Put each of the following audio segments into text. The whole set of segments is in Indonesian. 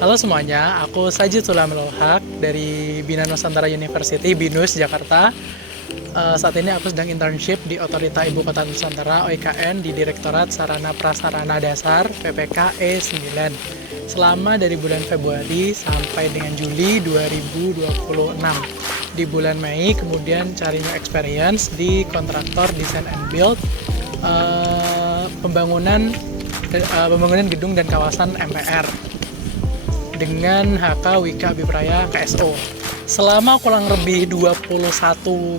Halo semuanya, aku Sajid Sulamul Haq dari Bina Nusantara University, BINUS, Jakarta. Saat ini aku sedang internship di Otorita Ibu Kota Nusantara (OIKN) di Direktorat Sarana Prasarana Dasar PPK E9 selama dari bulan Februari sampai dengan Juli 2026. Di bulan Mei kemudian cari new experience di kontraktor design and build pembangunan gedung dan kawasan MPR dengan HK Wika Abipraya KSO. Selama kurang lebih 21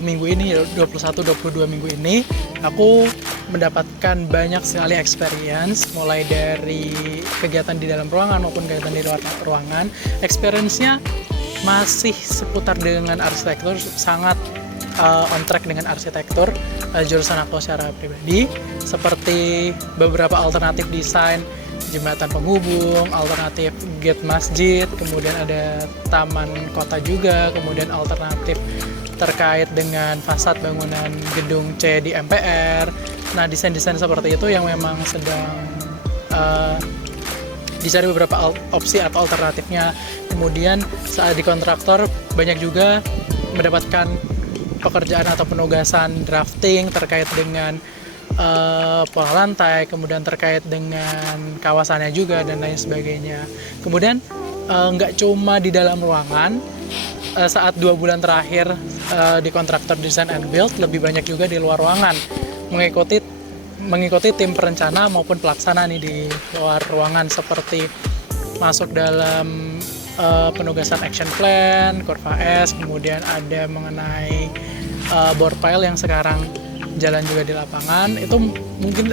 minggu ini, 21-22 minggu ini, aku mendapatkan banyak sekali experience, mulai dari kegiatan di dalam ruangan maupun kegiatan di luar ruangan. Experience-nya masih seputar dengan arsitektur, sangat on track dengan arsitektur jurusan aku secara pribadi, seperti beberapa alternatif desain jembatan penghubung, alternatif gate masjid, kemudian ada taman kota juga, kemudian alternatif terkait dengan fasad bangunan gedung C di MPR. Nah, desain-desain seperti itu yang memang sedang dicari beberapa opsi atau alternatifnya. Kemudian saat di kontraktor banyak juga mendapatkan pekerjaan atau penugasan drafting terkait dengan pola lantai, kemudian terkait dengan kawasannya juga dan lain sebagainya. Kemudian nggak cuma di dalam ruangan, saat 2 bulan terakhir di kontraktor design and build, lebih banyak juga di luar ruangan, mengikuti tim perencana maupun pelaksana nih di luar ruangan, seperti masuk dalam penugasan action plan, Kurva S, kemudian ada mengenai board file yang sekarang jalan juga di lapangan. Itu mungkin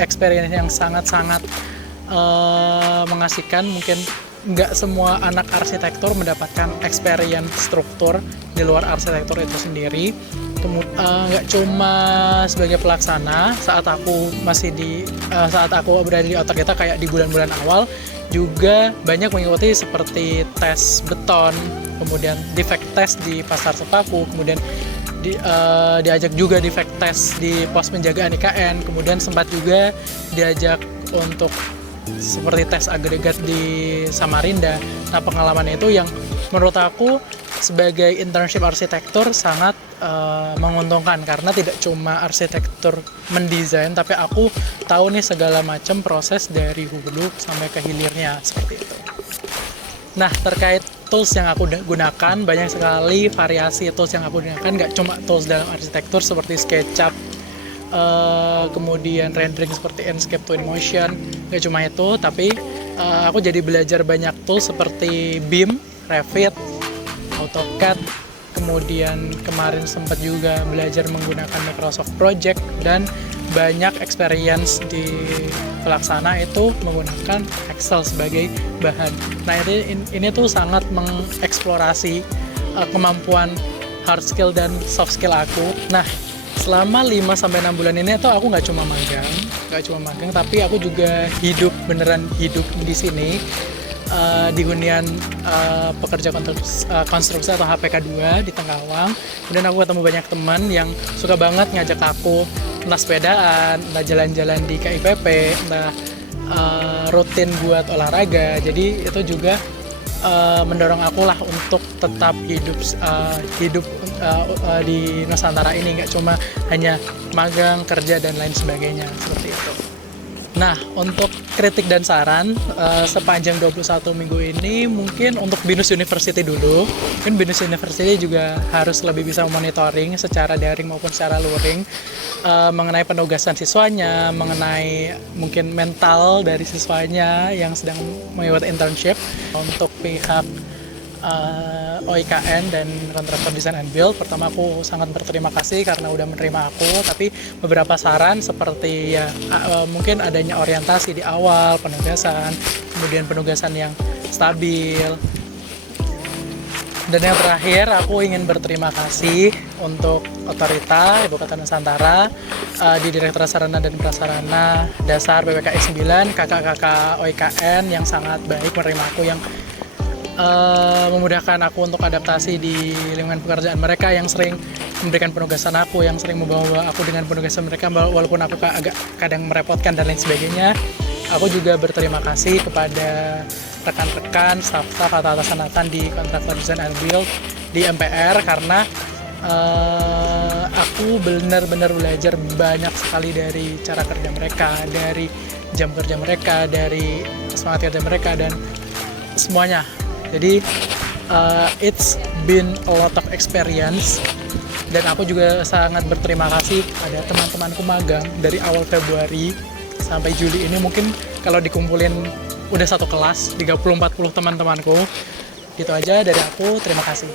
experience yang sangat-sangat mengasihkan. Mungkin nggak semua anak arsitektur mendapatkan experience struktur di luar arsitektur itu sendiri. Nggak cuma sebagai pelaksana saat aku berada di Otorita, kayak di bulan-bulan awal juga banyak mengikuti seperti tes beton, kemudian defect test di pasar Sepaku, kemudian diajak juga defect test di pos penjagaan IKN, kemudian sempat juga diajak untuk seperti tes agregat di Samarinda. Nah, pengalaman itu yang menurut aku sebagai internship arsitektur sangat menguntungkan, karena tidak cuma arsitektur mendesain, tapi aku tahu nih segala macam proses dari hulu sampai ke hilirnya, seperti itu. Nah, terkait tools yang aku gunakan, banyak sekali variasi tools yang aku gunakan, nggak cuma tools dalam arsitektur seperti SketchUp, kemudian rendering seperti Enscape 2D Motion, nggak cuma itu, tapi aku jadi belajar banyak tools seperti BIM, Revit, AutoCAD, kemudian kemarin sempat juga belajar menggunakan Microsoft Project, dan banyak experience di pelaksana itu menggunakan Excel sebagai bahan. Nah, ini tuh sangat mengeksplorasi kemampuan hard skill dan soft skill aku. Nah, selama 5-6 bulan ini tuh aku nggak cuma magang, tapi aku juga beneran hidup di sini, di hunian pekerja konstruksi atau HPK 2 di Tengkawang. Kemudian aku ketemu banyak teman yang suka banget ngajak aku entah sepedaan, entah jalan-jalan di KIPP, entah rutin buat olahraga. Jadi itu juga mendorong aku lah untuk tetap hidup di Nusantara ini, nggak cuma hanya magang, kerja, dan lain sebagainya, seperti itu. Nah, untuk kritik dan saran sepanjang 21 minggu ini, mungkin untuk BINUS University dulu. Mungkin BINUS University juga harus lebih bisa monitoring secara daring maupun secara luring mengenai penugasan siswanya, mengenai mungkin mental dari siswanya yang sedang mengikuti internship. Untuk pihak OIKN dan kontraktor design and build, pertama aku sangat berterima kasih karena udah menerima aku, tapi beberapa saran seperti mungkin adanya orientasi di awal penugasan, kemudian penugasan yang stabil, dan yang terakhir aku ingin berterima kasih untuk Otorita Ibu Kota Nusantara, di Direktorat Sarana dan Prasarana Dasar PPK E9, kakak-kakak OIKN yang sangat baik menerima aku, yang memudahkan aku untuk adaptasi di lingkungan pekerjaan mereka, yang sering memberikan penugasan aku, yang sering membawa aku dengan penugasan mereka walaupun aku agak kadang merepotkan dan lain sebagainya. Aku juga berterima kasih kepada rekan-rekan, staff-staff atau atasan-atasan di kontraktor design and build di MPR, karena aku benar-benar belajar banyak sekali dari cara kerja mereka, dari jam kerja mereka, dari semangat kerja mereka, dan semuanya. Jadi it's been a lot of experience, dan aku juga sangat berterima kasih pada teman-temanku magang dari awal Februari sampai Juli ini. Mungkin kalau dikumpulin udah satu kelas 30-40 teman-temanku. Gitu aja dari aku, terima kasih.